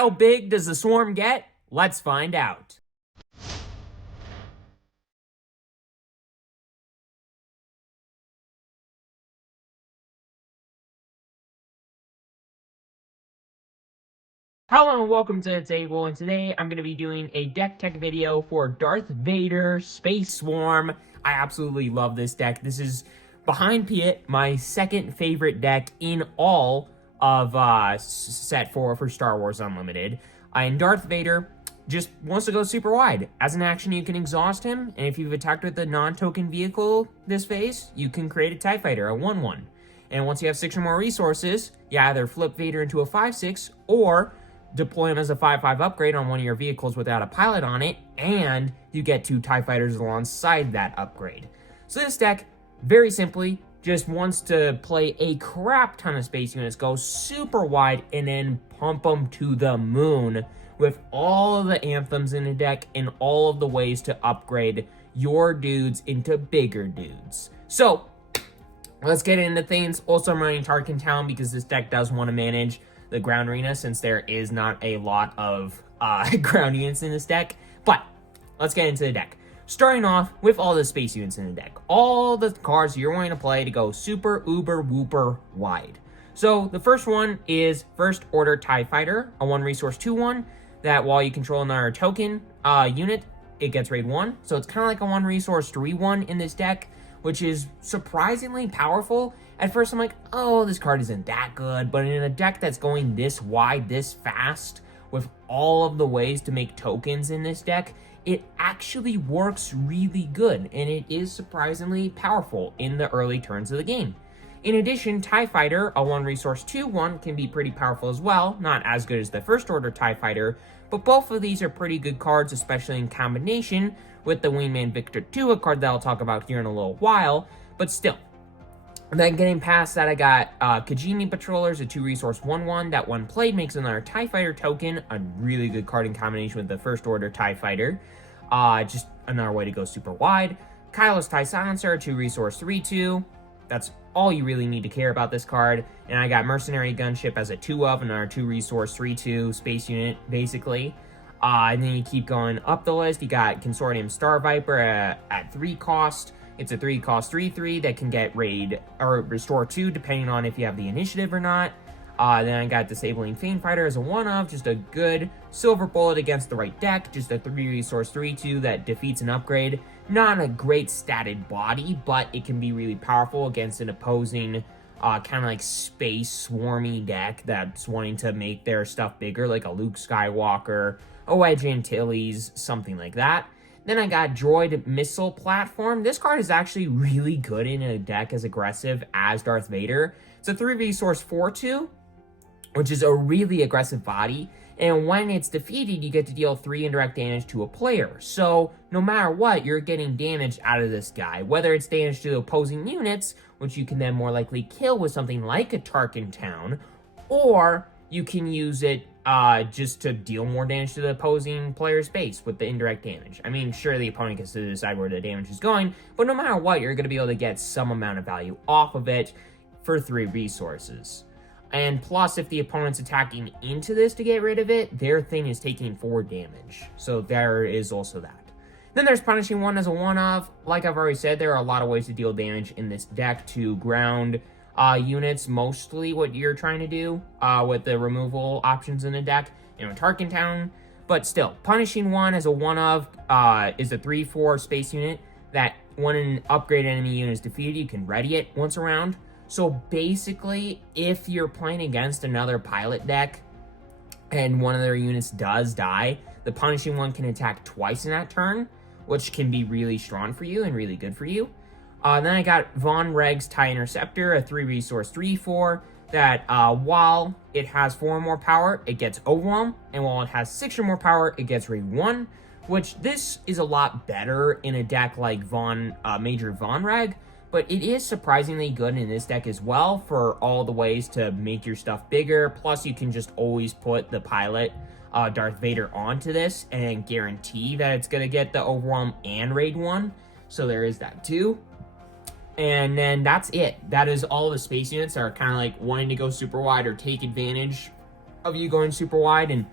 How big does the swarm get? Let's find out. Hello and welcome to the table, and today I'm going to be doing a deck tech video for Darth Vader Space Swarm. I absolutely love this deck. This is, behind Piet, my second favorite deck in all of set 4 for Star Wars Unlimited. And Darth Vader just wants to go super wide. As an action, you can exhaust him, and if you've attacked with a non-token vehicle this phase, you can create a TIE Fighter, a 1/1. And once you have 6 or more resources, you either flip Vader into a 5/6, or deploy him as a 5/5 upgrade on one of your vehicles without a pilot on it, and you get 2 TIE Fighters alongside that upgrade. So this deck, very simply, just wants to play a crap ton of space units, go super wide, and then pump them to the moon with all of the anthems in the deck and all of the ways to upgrade your dudes into bigger dudes. So, let's get into things. Also, I'm running Tarkin Town because this deck does want to manage the ground arena, since there is not a lot of ground units in this deck. But let's get into the deck. Starting off with all the space units in the deck. All the cards you're going to play to go super, uber, whooper wide. So the first one is First Order TIE Fighter, a 1 resource 2/1, that while you control another token unit, it gets raid 1. So it's kind of like a 1 resource 3/1 in this deck, which is surprisingly powerful. At first, I'm like, oh, this card isn't that good. But in a deck that's going this wide, this fast, with all of the ways to make tokens in this deck, it actually works really good. And it is surprisingly powerful in the early turns of the game. In addition, TIE Fighter, a 1 resource 2/1, can be pretty powerful as well. Not as good as the First Order TIE Fighter, but both of these are pretty good cards, especially in combination with the Wingman Victor 2, a card that I'll talk about here in a little while, but still. And then getting past that, I got Kajimi Patrollers, a 2 resource 1/1 that when played makes another TIE Fighter token, a really good card in combination with the First Order TIE Fighter. Just another way to go super wide. Kylo's TIE Silencer, a 2 resource 3/2. That's all you really need to care about this card. And I got Mercenary Gunship as a 2 of, another 2 resource 3/2 space unit, basically. And then you keep going up the list. You got Consortium Star Viper at 3 cost. It's a 3 cost 3/3 that can get raid or restore 2 depending on if you have the initiative or not. Then I got Disabling Fiend Fighter as a 1 of, just a good silver bullet against the right deck. Just a 3 resource 3/2 that defeats an upgrade. Not a great statted body, but it can be really powerful against an opposing kind of like space swarmy deck that's wanting to make their stuff bigger, like a Luke Skywalker, a Wedge Antilles, something like that. Then I got Droid Missile Platform. This card is actually really good in a deck as aggressive as Darth Vader. It's a 3 resource 4/2, which is a really aggressive body. And when it's defeated, you get to deal 3 indirect damage to a player. So no matter what, you're getting damage out of this guy. Whether it's damage to opposing units, which you can then more likely kill with something like a Tarkin Town, or you can use it just to deal more damage to the opposing player's base with the indirect damage. I mean, sure, the opponent gets to decide where the damage is going, but no matter what, you're going to be able to get some amount of value off of it for 3 resources. And plus, if the opponent's attacking into this to get rid of it, their thing is taking 4 damage. So there is also that. Then there's Punishing One as a 1 of. Like I've already said, there are a lot of ways to deal damage in this deck to ground units, mostly what you're trying to do with the removal options in the deck, Tarkin Town. But still, Punishing One as a 1 of is a 3/4 space unit that when an upgrade enemy unit is defeated, you can ready it once around. So basically, if you're playing against another pilot deck and one of their units does die, the Punishing One can attack twice in that turn, which can be really strong for you and really good for you. Then I got Von Reg's TIE Interceptor, a 3 resource 3/4, that while it has 4 or more power, it gets Overwhelm, and while it has 6 or more power, it gets raid 1, which this is a lot better in a deck like Major Von Reg, but it is surprisingly good in this deck as well for all the ways to make your stuff bigger. Plus, you can just always put the pilot Darth Vader onto this and guarantee that it's going to get the Overwhelm and raid 1, so there is that too. And then that's it. That is all the space units that are kind of like wanting to go super wide or take advantage of you going super wide. And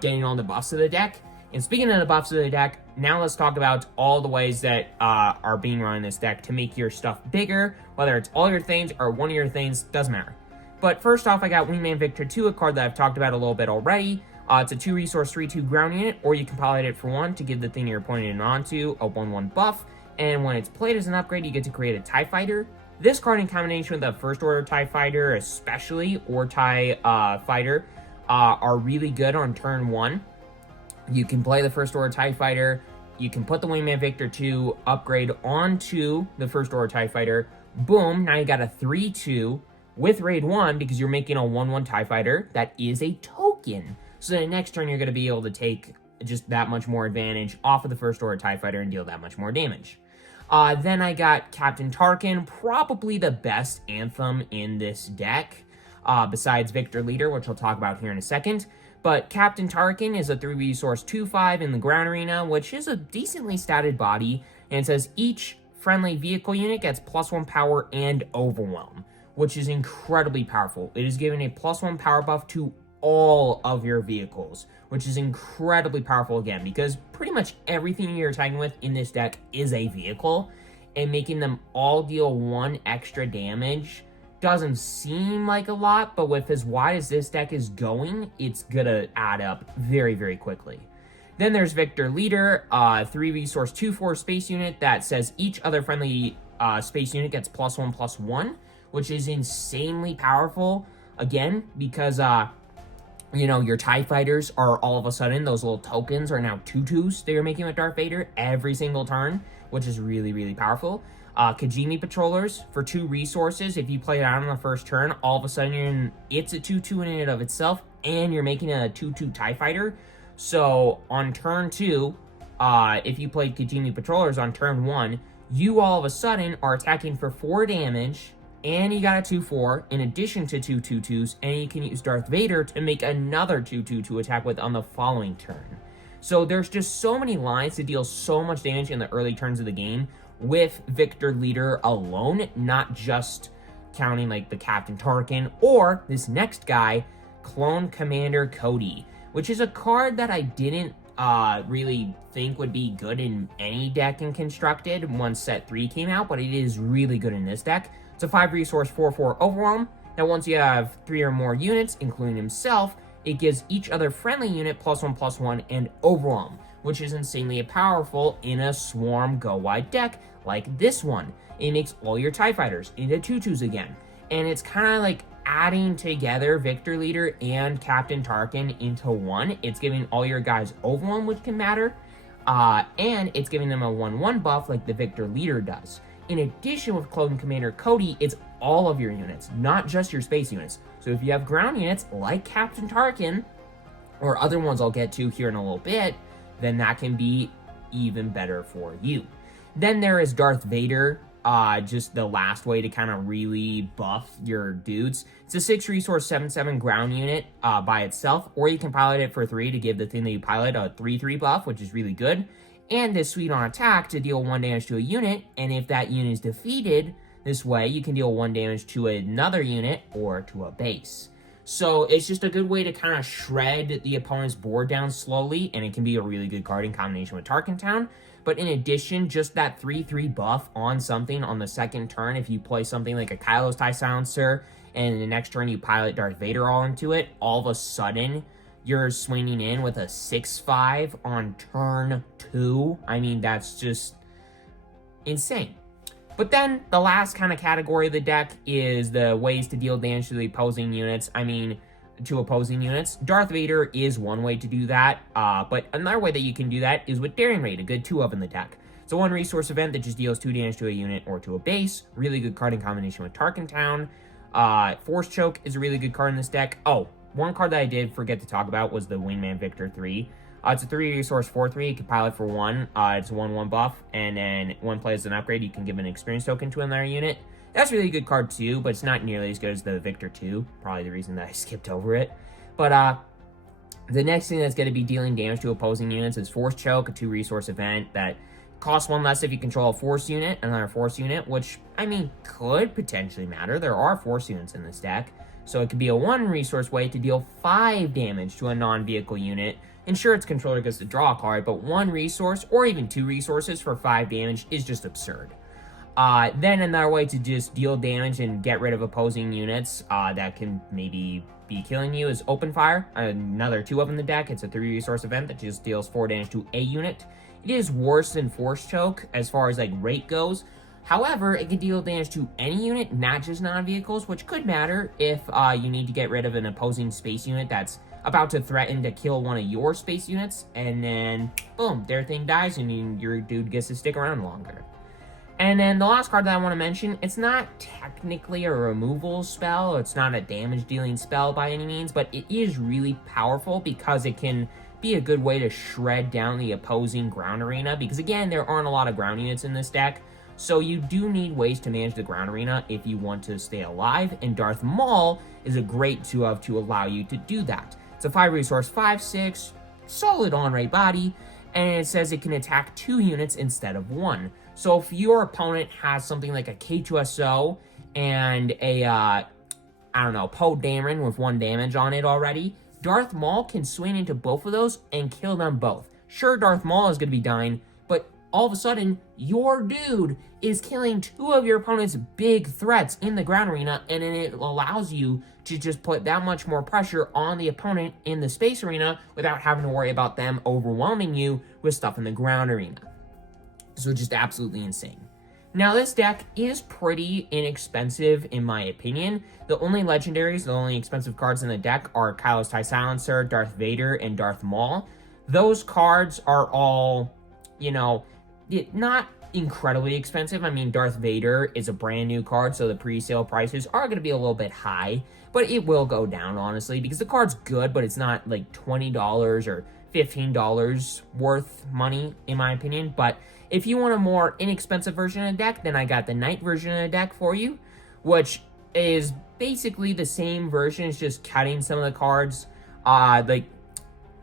getting all the buffs of the deck. And speaking of the buffs of the deck, now let's talk about all the ways that are being run in this deck to make your stuff bigger, whether it's all your things or one of your things, doesn't matter. But first off, I got Wingman Victor 2, a card that I've talked about a little bit already. It's a 2-resource, 3/2 ground unit, or you can pilot it for 1 to give the thing you're pointing it onto a 1/1 buff. And when it's played as an upgrade, you get to create a TIE Fighter. This card in combination with the First Order TIE Fighter especially, or TIE Fighter, are really good on turn 1. You can play the First Order TIE Fighter, you can put the Wingman Victor 2 upgrade onto the First Order TIE Fighter. Boom, now you got a 3/2 with Raid 1 because you're making a 1/1 TIE Fighter that is a token. So the next turn you're going to be able to take just that much more advantage off of the First Order TIE Fighter and deal that much more damage. Then I got Captain Tarkin, probably the best Anthem in this deck, besides Victor Leader, which I'll talk about here in a second. But Captain Tarkin is a 3-resource 2/5 in the ground arena, which is a decently statted body, and it says each friendly vehicle unit gets +1 power and overwhelm, which is incredibly powerful. It is giving a +1 power buff to all of your vehicles, which is incredibly powerful again, because pretty much everything you're attacking with in this deck is a vehicle, and making them all deal 1 extra damage doesn't seem like a lot, but with as wide as this deck is going, it's gonna add up very, very quickly. Then there's Victor Leader, 3-resource 2/4 space unit that says each other friendly space unit gets +1/+1, which is insanely powerful, again, because you know, your TIE Fighters are all of a sudden, those little tokens are now 2/2s that you're making with Darth Vader every single turn, which is really, really powerful. Kajimi Patrollers for 2 resources. If you play it out on the first turn, all of a sudden it's a 2/2 in and of itself, and you're making a 2/2 TIE Fighter. So on turn 2, if you played Kajimi Patrollers on turn 1, you all of a sudden are attacking for 4 damage, and you got a 2/4 in addition to 2 2/2s, and you can use Darth Vader to make another 2/2 to attack with on the following turn. So there's just so many lines to deal so much damage in the early turns of the game with Victor Leader alone, not just counting like the Captain Tarkin or this next guy, Clone Commander Cody, which is a card that I didn't really think would be good in any deck in Constructed once Set 3 came out, but it is really good in this deck. It's a 5-resource 4/4 overwhelm that once you have 3 or more units, including himself, it gives each other friendly unit +1/+1 and overwhelm, which is insanely powerful in a swarm go-wide deck like this one. It makes all your TIE Fighters into 2/2s again. And it's kind of like adding together Victor Leader and Captain Tarkin into one. It's giving all your guys overwhelm, which can matter. And it's giving them a 1/1 buff like the Victor Leader does. In addition, with Clone Commander Cody, it's all of your units, not just your space units. So if you have ground units like Captain Tarkin, or other ones I'll get to here in a little bit, then that can be even better for you. Then there is Darth Vader, just the last way to kind of really buff your dudes. It's a 6-resource 7/7 ground unit by itself, or you can pilot it for 3 to give the thing that you pilot a 3/3 buff, which is really good. And this suite on attack to deal 1 damage to a unit, and if that unit is defeated this way, you can deal 1 damage to another unit or to a base. So it's just a good way to kind of shred the opponent's board down slowly, and it can be a really good card in combination with Tarkin Town. But in addition, just that 3/3 buff on something on the second turn, if you play something like a Kylo's TIE Silencer, and the next turn you pilot Darth Vader all into it, all of a sudden you're swinging in with a 6/5 on turn 2. I mean, that's just insane. But then the last kind of category of the deck is the ways to deal damage to the opposing units. To opposing units. Darth Vader is one way to do that, but another way that you can do that is with Daring Raid, a good 2 of in the deck. It's a 1-resource event that just deals 2 damage to a unit or to a base. Really good card in combination with Tarkin Town. Force Choke is a really good card in this deck. Oh, one card that I did forget to talk about was the Wingman Victor 3. It's a 3-resource 4/3. You can pilot for 1. It's a 1/1 buff, and then when plays an upgrade, you can give an experience token to another unit. That's a really good card too, but it's not nearly as good as the Victor 2. Probably the reason that I skipped over it. But the next thing that's going to be dealing damage to opposing units is Force Choke, a 2-resource event that costs 1 less if you control a Force unit, another Force unit, which, I mean, could potentially matter. There are Force units in this deck. So it could be a 1 resource way to deal 5 damage to a non-vehicle unit. And sure, its controller gets to draw a card, but 1 resource or even 2 resources for 5 damage is just absurd. Then another way to just deal damage and get rid of opposing units that can maybe be killing you is Open Fire. Another 2 of in the deck. It's a 3 resource event that just deals 4 damage to a unit. It is worse than Force Choke as far as like rate goes. However, it can deal damage to any unit, not just non-vehicles, which could matter if you need to get rid of an opposing space unit that's about to threaten to kill one of your space units, and then boom, their thing dies and your dude gets to stick around longer. And then the last card that I want to mention, it's not technically a removal spell, it's not a damage dealing spell by any means, but it is really powerful because it can be a good way to shred down the opposing ground arena, because again, there aren't a lot of ground units in this deck, so you do need ways to manage the ground arena if you want to stay alive, and Darth Maul is a great 2-of to allow you to do that. It's a 5 resource, 5/6, solid on-rate body, and it says it can attack 2 units instead of 1. So if your opponent has something like a K2SO and a, I don't know, Poe Dameron with 1 damage on it already, Darth Maul can swing into both of those and kill them both. Sure, Darth Maul is going to be dying, but all of a sudden, your dude is killing 2 of your opponent's big threats in the ground arena, and then it allows you to just put that much more pressure on the opponent in the space arena without having to worry about them overwhelming you with stuff in the ground arena. So just absolutely insane. Now, this deck is pretty inexpensive in my opinion. The only legendaries, the only expensive cards in the deck are Kylo's TIE Silencer, Darth Vader, and Darth Maul. Those cards are all, you know, not incredibly expensive. I mean, Darth Vader is a brand new card, so the pre-sale prices are going to be a little bit high, but it will go down, honestly, because the card's good, but it's not like $20 or $15 worth money, in my opinion. But if you want a more inexpensive version of the deck, then I got the Knight version of the deck for you, which is basically the same version. It's just cutting some of the cards, like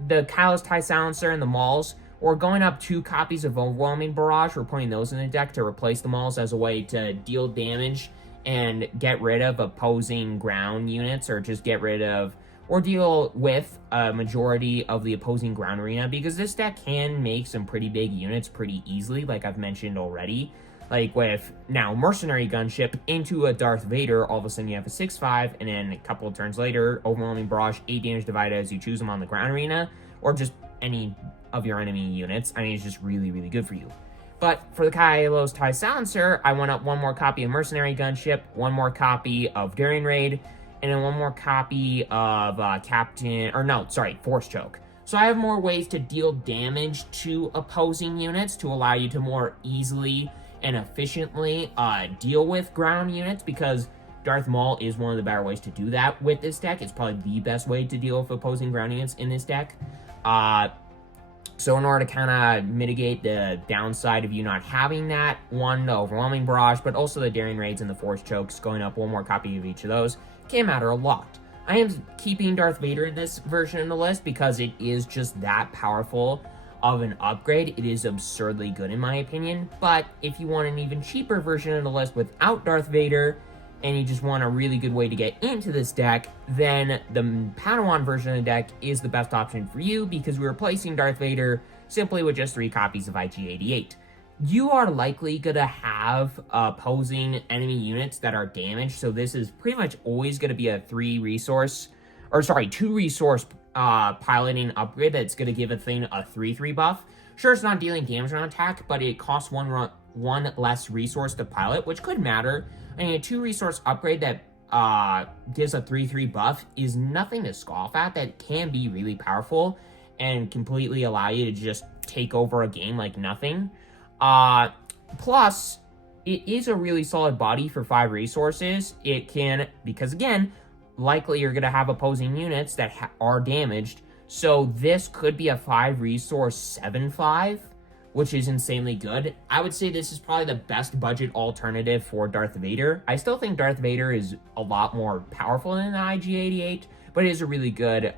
the Kylo's TIE Silencer and the Mauls. We're going up 2 copies of Overwhelming Barrage. We're putting those in the deck to replace the Mauls as a way to deal damage and get rid of opposing ground units, or just get rid of or deal with a majority of the opposing ground arena, because this deck can make some pretty big units pretty easily, like I've mentioned already. Like with now Mercenary Gunship into a Darth Vader, all of a sudden you have a 6/5, and then a couple of turns later, Overwhelming Barrage, 8 damage divided as you choose them on the ground arena, or just any of your enemy units. I mean, it's just really, really good for you. But for the Kylo's TIE Silencer, I went up 1 more copy of Mercenary Gunship, 1 more copy of Daring Raid, and then 1 more copy of Force Choke. So I have more ways to deal damage to opposing units to allow you to more easily and efficiently deal with ground units, because Darth Maul is one of the better ways to do that with this deck. It's probably the best way to deal with opposing ground units in this deck. So in order to kind of mitigate the downside of you not having that, 1, the Overwhelming Barrage, but also the Daring Raids and the Force Chokes, going up 1 more copy of each of those, can matter a lot. I am keeping Darth Vader in this version of the list because it is just that powerful of an upgrade. It is absurdly good in my opinion, but if you want an even cheaper version of the list without Darth Vader, and you just want a really good way to get into this deck, then the Padawan version of the deck is the best option for you, because we're replacing Darth Vader simply with just 3 copies of IG-88. You are likely going to have opposing enemy units that are damaged, so this is pretty much always going to be a 2 resource piloting upgrade that's going to give a thing a 3/3 buff. Sure, it's not dealing damage on attack, but it costs 1 less resource to pilot, which could matter. I mean, a 2 resource upgrade that gives a 3/3 buff is nothing to scoff at. That can be really powerful and completely allow you to just take over a game like nothing. Plus, it is a really solid body for 5 resources. It can, because again, likely you're going to have opposing units that are damaged. So this could be a 5 resource 7/5, which is insanely good. I would say this is probably the best budget alternative for Darth Vader. I still think Darth Vader is a lot more powerful than the IG-88, but it is a really good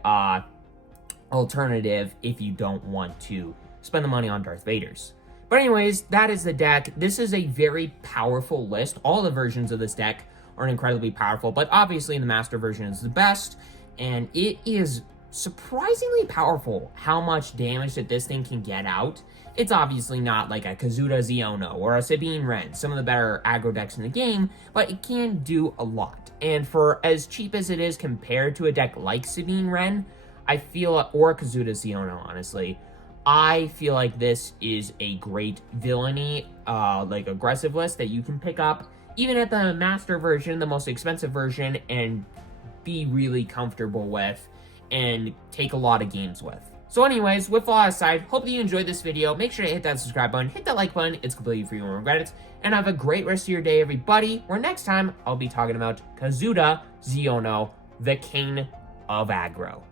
alternative if you don't want to spend the money on Darth Vaders. But anyways, that is the deck. This is a very powerful list. All the versions of this deck are incredibly powerful, but obviously the master version is the best, and it is surprisingly powerful how much damage that this thing can get out. It's obviously not like a Kazuda Xiono or a Sabine Wren, some of the better aggro decks in the game, but it can do a lot. And for as cheap as it is compared to a deck like Sabine Wren, I feel, or Kazuda Xiono, honestly, I feel like this is a great villainy, like aggressive list that you can pick up, even at the master version, the most expensive version, and be really comfortable with and take a lot of games with. So anyways, with all that aside, hope that you enjoyed this video. Make sure to hit that subscribe button, hit that like button. It's completely free, you won't regret it. And have a great rest of your day, everybody, where next time I'll be talking about Kazuda Xiono, the king of aggro.